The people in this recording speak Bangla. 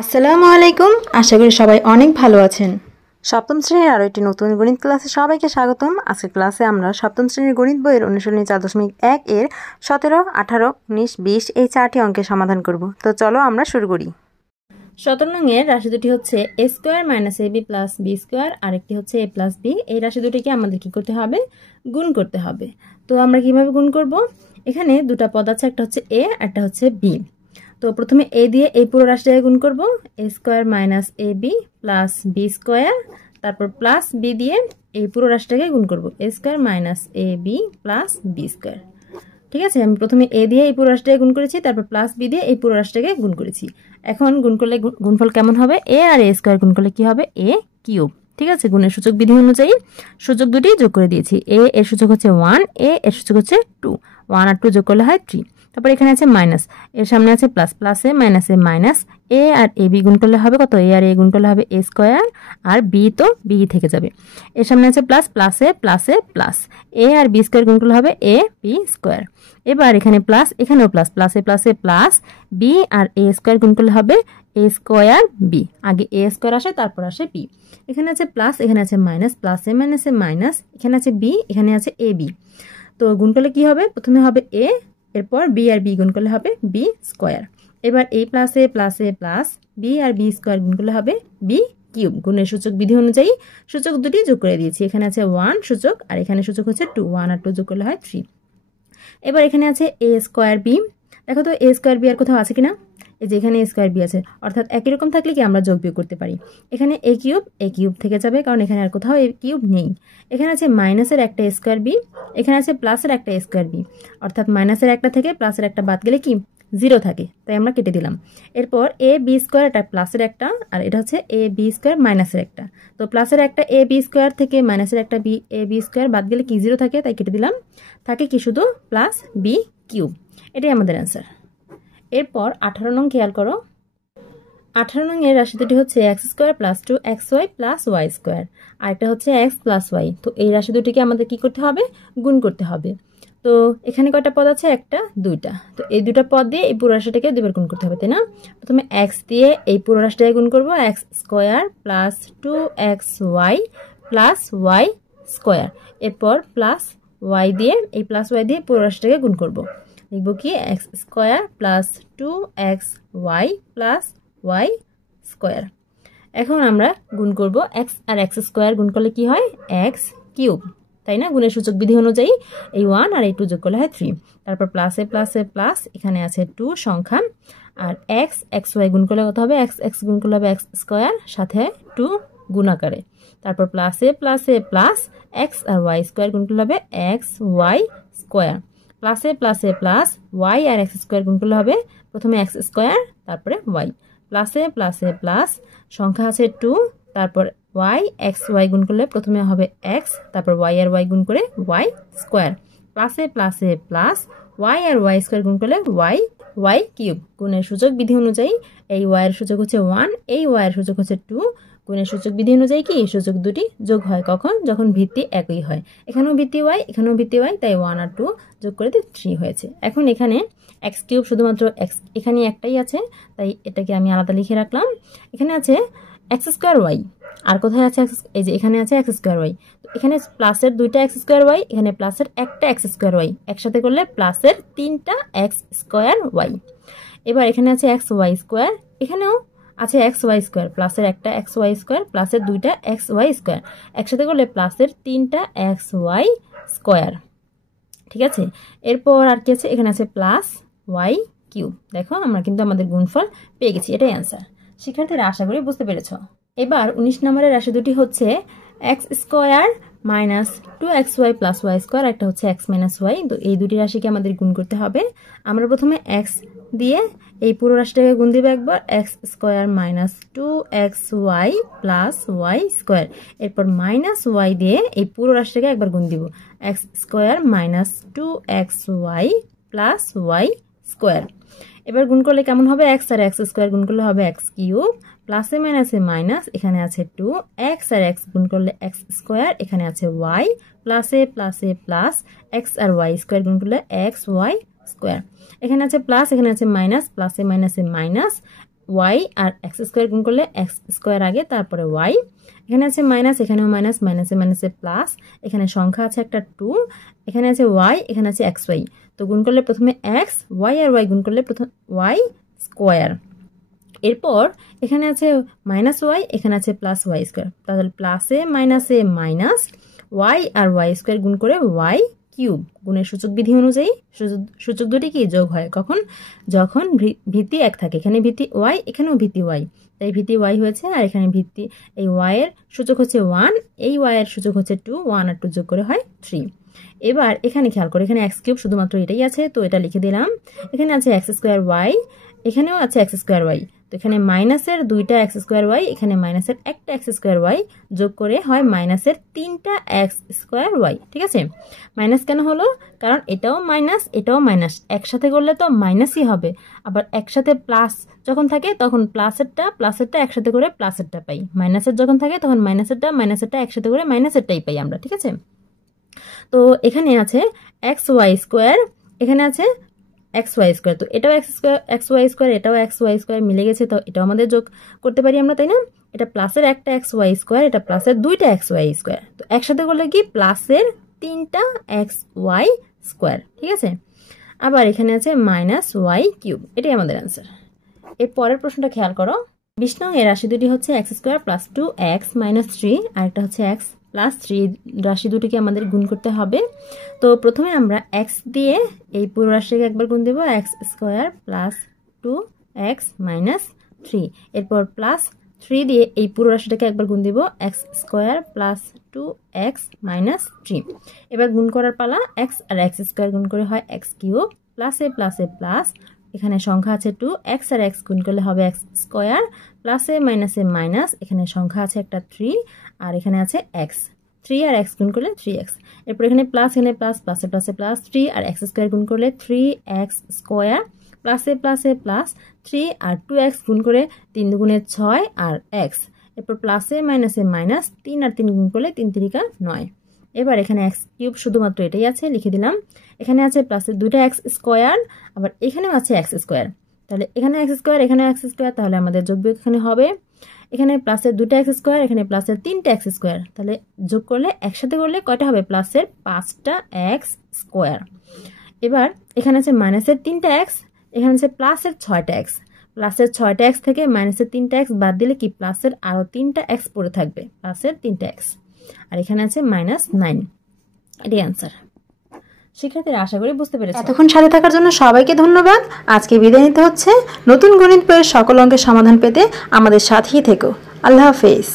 আসসালামু আলাইকুম। আশা করি সবাই অনেক ভালো আছেন। সপ্তম শ্রেণীর আরও একটি নতুন গণিত ক্লাসে সবাইকে স্বাগতম। আজকের ক্লাসে আমরা সপ্তম শ্রেণীর গণিত বইয়ের অনুশীলনী 4.1 এর 17, 18, 19, 20 এই 4টি অঙ্কের সমাধান করব। তো চলো আমরা শুরু করি। 17 নংয়ের রাশি দুটি হচ্ছে a square minus ab plus b square, আরেকটি হচ্ছে a প্লাস b। এই রাশি দুটিকে আমাদের কি করতে হবে? গুণ করতে হবে। তো আমরা কিভাবে গুণ করব? এখানে দুটা পদ আছে, একটা হচ্ছে a, একটা হচ্ছে b। তো প্রথমে a দিয়ে এই পুরো রাশিটাকে গুণ করব, a square minus ab plus b square, তারপর প্লাস b দিয়ে এই পুরো রাশিটাকে গুণ করব, a square minus ab plus b square. ঠিক আছে, আমি প্রথমে a দিয়ে এই পুরো রাশিটাকে গুণ করেছি, তারপর প্লাস b দিয়ে এই পুরো রাশিটাকে গুণ করেছি। এখন গুণ করলে গুণফল কেমন হবে? a আর a স্কোয়ার গুণ করলে কি হবে? a cube. ঠিক আছে, গুণের সূচক বিধি অনুযায়ী সূচক দুটি যোগ করে দিয়েছি। a এর সূচক হচ্ছে 1, a এর সূচক হচ্ছে 2, 1 আর 2 যোগ করলে হয় 3। তারপর এখানে আছে মাইনাস, এর সামনে আছে প্লাস, প্লাসে মাইনাসে minus, A R A B গুণ করলে হবে কত? এ আর এ গুণ করলে হবে এ স্কোয়ার, আর বি তো বি থেকে যাবে। এর সামনে আছে প্লাস, প্লাসে প্লাসে প্লাস, এ আর বি স্কোয়ার গুণ করলে হবে এ বি স্কোয়ার। এবার এখানে প্লাস, এখানেও প্লাস, প্লাসে প্লাসে প্লাস, বি আর এ স্কোয়ার গুণ করলে হবে এ স্কোয়ার বি। আগে এ স্কোয়ার আসে, তারপর আসে বি। এখানে আছে প্লাস, এখানে আছে মাইনাস, প্লাসে মাইনাসে মাইনাস, এখানে আছে বি, এখানে আছে এ বি। তো গুণ করলে কি হবে? প্রথমে হবে এ, এরপর বি আর বি গুণ করলে হবে বি স্কোয়ার। এবার এ প্লাসে প্লাসে প্লাস, বি আর বি স্কোয়ার গুণ করলে হবে বি কিউব। গুণের সূচক বিধি অনুযায়ী সূচক দুটি যোগ করে দিয়েছি। এখানে আছে 1 সূচক, আর এখানে সূচক হচ্ছে 2, 1 আর 2 যোগ করলে হয় 3। এবার এখানে আছে এ স্কোয়ার বি। দেখো তো এ স্কোয়ার বি আর কোথাও আছে কিনা? এই যে এখানে এ স্কোয়ার বি আছে, অর্থাৎ একই রকম থাকলে কি আমরা যোগ বিয়োগ করতে পারি। এখানে এ কিউব থেকে যাবে, কারণ এখানে আর কোথাও এ কিউব নেই। এখানে আছে মাইনাসের একটা এ স্কোয়ার বি, এখানে আছে প্লাসের একটা এ স্কোয়ার বি, অর্থাৎ মাইনাসের একটা থেকে প্লাসের একটা বাদ গেলে কি 0 থাকে, তাই আমরা কেটে দিলাম। এরপর এ বি স্কোয়ার, এটা প্লাসের একটা, আর এটা হচ্ছে এ বি স্কোয়ার মাইনাসের একটা। তো প্লাসের একটা এ বি স্কোয়ার থেকে মাইনাসের একটা বি এ বি স্কোয়ার বাদ গেলে কি 0 থাকে, তাই কেটে দিলাম। থাকে কি শুধু প্লাস বি কিউব। এটাই আমাদের অ্যান্সার। এরপর 18 নং খেয়াল করো। 18 নং এর রাশি দুটি হচ্ছে x square plus 2xy plus y square, আর একটা হচ্ছে এক্স প্লাস ওয়াই। তো এই রাশি দুটিকে আমাদের কি করতে হবে? গুণ করতে হবে। তো এখানে কয়টা পদ আছে? একটা, দুইটা। তো এই দুটা পদ দিয়ে এই পুরো রাশিটাকে দুইবার গুণ করতে হবে, তাই না? প্রথমে এক্স দিয়ে এই পুরো রাশিটাকে গুণ করবো, x square plus 2xy plus y square. এরপর প্লাস ওয়াই দিয়ে এই প্লাস ওয়াই দিয়ে পুরো রাশিটাকে গুণ করবো। লিখবো কি? X square plus 2xy plus y square. এখন আমরা গুণ করব, এক্স আর এক্স স্কোয়ার গুণ করলে কি হয়? এক্স কিউব, তাই না? গুণের সূচক বিধি অনুযায়ী এই 1 আর এই 2 যোগ করলে হয় 3। তারপর প্লাসে প্লাসে প্লাস, এখানে আছে 2 সংখ্যা, আর এক্স এক্স ওয়াই গুণ করলে কত হবে? এক্স এক্স গুণ করলে হবে এক্স স্কোয়ার, সাথে 2 গুণাকারে। তারপর প্লাসে প্লাসে প্লাস, এক্স আর ওয়াই স্কোয়ার গুণ করলে হবে এক্স ওয়াই স্কোয়ার। প্লাসে প্লাসে প্লাস, ওয়াই আর এক্স স্কোয়ার গুণ করলে হবে প্রথমে এক্স স্কোয়ার, তারপরে ওয়াই। প্লাসে প্লাসে প্লাস, সংখ্যা আছে 2, তারপর ওয়াই এক্স ওয়াই গুণ করলে প্রথমে হবে এক্স, তারপর ওয়াই আর ওয়াই গুণ করে ওয়াই স্কোয়ার। প্লাসে প্লাসে প্লাস, ওয়াই আর ওয়াই স্কোয়ার গুণ করলে ওয়াই ওয়াই কিউব। গুণের সূচক বিধি অনুযায়ী এই ওয়াই এর সূচক হচ্ছে 1, এই ওয়াই এর সূচক হচ্ছে 2। গুণের সূচক বিধি অনুযায়ী কি সূচক দুটি যোগ হয় কখন? যখন ভিত্তি একই হয়। এখানেও ভিত্তি ওয়াই, এখানেও ভিত্তি ওয়াই, তাই 1 আর 2 যোগ করে 3 হয়েছে। এখন এখানে এক্স কিউব শুধুমাত্র এক্স এখানে একটাই আছে, তাই এটাকে আমি আলাদা লিখে রাখলাম। এখানে আছে এক্স স্কোয়ার ওয়াই, আর কোথায় আছে এক্স? এই যে এখানে আছে এক্স স্কোয়ার ওয়াই। তো এখানে প্লাসের 2টা এক্স স্কোয়ার ওয়াই, এখানে প্লাসের একটা এক্স স্কোয়ার ওয়াই, একসাথে করলে প্লাসের 3টা এক্স স্কোয়ার ওয়াই। এবার এখানে আছে এক্স ওয়াই স্কোয়ার, এখানেও আছে এক্স ওয়াই স্কোয়ার, প্লাসের একটা এক্স ওয়াই স্কোয়ার, প্লাসের 2টা এক্স ওয়াই স্কোয়ার, একসাথে করলে প্লাসের 3টা এক্স ওয়াই স্কোয়ার। ঠিক আছে, এরপর আর কি আছে? এখানে আছে প্লাস ওয়াই কিউব। দেখো আমরা কিন্তু আমাদের গুণফল পেয়ে গেছি, এটাই অ্যান্সার। শিক্ষার্থীরা আশা করি বুঝতে পেরেছ। এবার 19 নম্বরের রাশি দুটি হচ্ছে x square minus 2xy plus y square, একটা হচ্ছে এক্স মাইনাস ওয়াই। তো এই দুটি রাশিকে আমাদের গুণ করতে হবে। আমরা প্রথমে এক্স দিয়ে এই পুরো রাশিটাকে গুণ দিব একবার, x square minus 2xy plus y square. এরপর মাইনাস ওয়াই দিয়ে এই পুরো রাশিটাকে একবার গুণ দিব, x square minus 2xy plus y square. এবার গুণ করলে কেমন হবে? এক্স আর এক্স স্কোয়ার গুণ করলে হবে এক্স কিউব, প্লাসে মাইনাসে মাইনাস, এখানে আছে 2, এক্স আর এক্স গুণ করলে এক্স স্কোয়ার, এখানে আছে ওয়াই, প্লাসে প্লাসে প্লাস, এক্স আর ওয়াই স্কোয়ার গুণ করলে এক্স ওয়াই স্কোয়ার। এখানে আছে প্লাস, এখানে আছে মাইনাস, প্লাসে মাইনাসে মাইনাস, ওয়াই আর এক্স স্কোয়ার গুণ করলে এক্স স্কোয়ার আগে তারপরে ওয়াই, এখানে আছে মাইনাস, এখানেও মাইনাস, মাইনাসে মাইনাসে প্লাস, এখানে সংখ্যা আছে একটা 2, এখানে আছে ওয়াই, এখানে আছে এক্স ওয়াই। তো গুণ করলে প্রথমে এক্স, ওয়াই আর ওয়াই গুণ করলে প্রথম ওয়াই স্কোয়ার। এরপর এখানে আছে মাইনাস ওয়াই, এখানে আছে প্লাস ওয়াই স্কোয়ার, তাহলে প্লাসে মাইনাসে মাইনাস, ওয়াই আর ওয়াই স্কোয়ার গুণ করে ওয়াই কিউব। গুণের সূচক বিধি অনুযায়ী সূচক দুটি কি যোগ হয় কখন? যখন ভিত্তি 1 থাকে। এখানে ভিত্তি ওয়াই, এখানেও ভিত্তি ওয়াই, তাই ভিত্তি ওয়াই হয়েছে, আর এখানে ভিত্তি এই ওয়াই এর সূচক হচ্ছে 1, এই ওয়াই এর সূচক হচ্ছে 2, 1 আর 2 যোগ করে হয় 3। এবার এখানে খেয়াল করে, এখানে এক্স কিউব শুধুমাত্র এটাই আছে, তো এটা লিখে দিলাম। এখানে আছে এক্স স্কোয়ার ওয়াই, এখানেও আছে এক্স স্কোয়ার ওয়াই, তো এখানে মাইনাসের 2টা এক্স স্কোয়ার ওয়াই, এখানে মাইনাসের 1টা এক্স স্কোয়ার ওয়াই যোগ করে হয় মাইনাসের 3টা এক্স স্কোয়ার ওয়াই। ঠিক আছে, মাইনাস কেন হলো? কারণ এটাও মাইনাস, এটাও মাইনাস, একসাথে করলে তো মাইনাসই হবে। আবার একসাথে প্লাস যখন থাকে তখন প্লাসেরটা একসাথে করে প্লাসেরটা পাই, মাইনাসের যখন থাকে তখন মাইনাসেরটা একসাথে করে মাইনাসেরটাই পাই আমরা। ঠিক আছে, তো এখানে আছে এক্স ওয়াই স্কোয়ার, এখানে আছে এক্স ওয়াই স্কোয়ার, তো এটাও এক্স ওয়াই স্কোয়ার, এটাও এক্স ওয়াই স্কোয়ার মিলে গেছে, তো এটাও আমাদের যোগ করতে পারি আমরা, তাই না? এটা প্লাসের 1টা এক্স ওয়াই স্কোয়ার, এটা প্লাসের 2টা এক্স ওয়াই স্কোয়ার, তো একসাথে করলে কি প্লাসের 3টা এক্স ওয়াই স্কোয়ার। ঠিক আছে, আবার এখানে আছে মাইনাস ওয়াই কিউব, এটাই আমাদের অ্যান্সার। এর পরের প্রশ্নটা খেয়াল করো, 20 নং এর রাশি দুটি হচ্ছে x square plus 2x minus 3, আর একটা হচ্ছে এক্স প্লাস 3, রাশি দুটিকে আমাদের গুণ করতে হবে। তো প্রথমে আমরা এক্স দিয়ে এই পুরো রাশিকে একবার গুণ দেবো, x square plus 2x minus 3, এরপর প্লাস 3 দিয়ে এই পুরো রাশিটাকে একবার গুণ দিব, x square plus 2x minus 3। এবার গুণ করার পালা, এক্স আর এক্স স্কোয়ার গুণ করে হয় এক্স কিউব, প্লাসে প্লাসে প্লাস, এখানে সংখ্যা আছে 2, এক্স আর এক্স গুণ করলে হবে এক্স স্কোয়ার, প্লাসে মাইনাসে মাইনাস, এখানে সংখ্যা আছে একটা 3, আর এখানে আছে এক্স, 3 আর এক্স গুণ করলে 3x। এরপর এখানে প্লাস, এখানে প্লাস, প্লাসে প্লাসে প্লাস, 3 আর এক্স স্কোয়ার গুণ করলে 3x স্কোয়ার, প্লাসে প্লাসে প্লাস, 3 আর 2x গুণ করে 3 দুগুণে 6 আর এক্স, এরপর প্লাসে মাইনাসে মাইনাস, 3 আর 3 গুণ করলে 3 3 9। এবার এখানে এক্স কিউব শুধুমাত্র এটাই আছে, লিখে দিলাম। এখানে আছে প্লাসের 2টা এক্স স্কোয়ার, আবার এখানেও আছে এক্স স্কোয়ার, তাহলে এখানে এক্স স্কোয়ার, এখানেও এক্স স্কোয়ার, তাহলে আমাদের যোগ বিয়োগ এখানে হবে। এখানে প্লাসের 2টা এক্স স্কোয়ার, এখানে প্লাসের 3টা এক্স স্কোয়ার, তাহলে যোগ করলে একসাথে করলে কয়টা হবে? প্লাসের 5টা এক্স স্কোয়ার। এবার এখানে আছে মাইনাসের 3টা এক্স, এখানে আছে প্লাসের 6টা এক্স, প্লাসের 6টা এক্স থেকে মাইনাসের 3টা এক্স বাদ দিলে কি প্লাসের আরও 3টা এক্স পড়ে থাকবে, প্লাসের 3টা এক্স, আর এখানে আছে মাইনাস 9। এটাই অ্যান্সার। শিক্ষার্থীরা আশা করি বুঝতে পেরেছি। এতক্ষণ সাথে থাকার জন্য সবাইকে ধন্যবাদ। আজকে বিদায় নিতে হচ্ছে। নতুন গণিত বইয়ের সকল অঙ্কের সমাধান পেতে আমাদের সাথেই থেকো। আল্লাহ হাফেজ।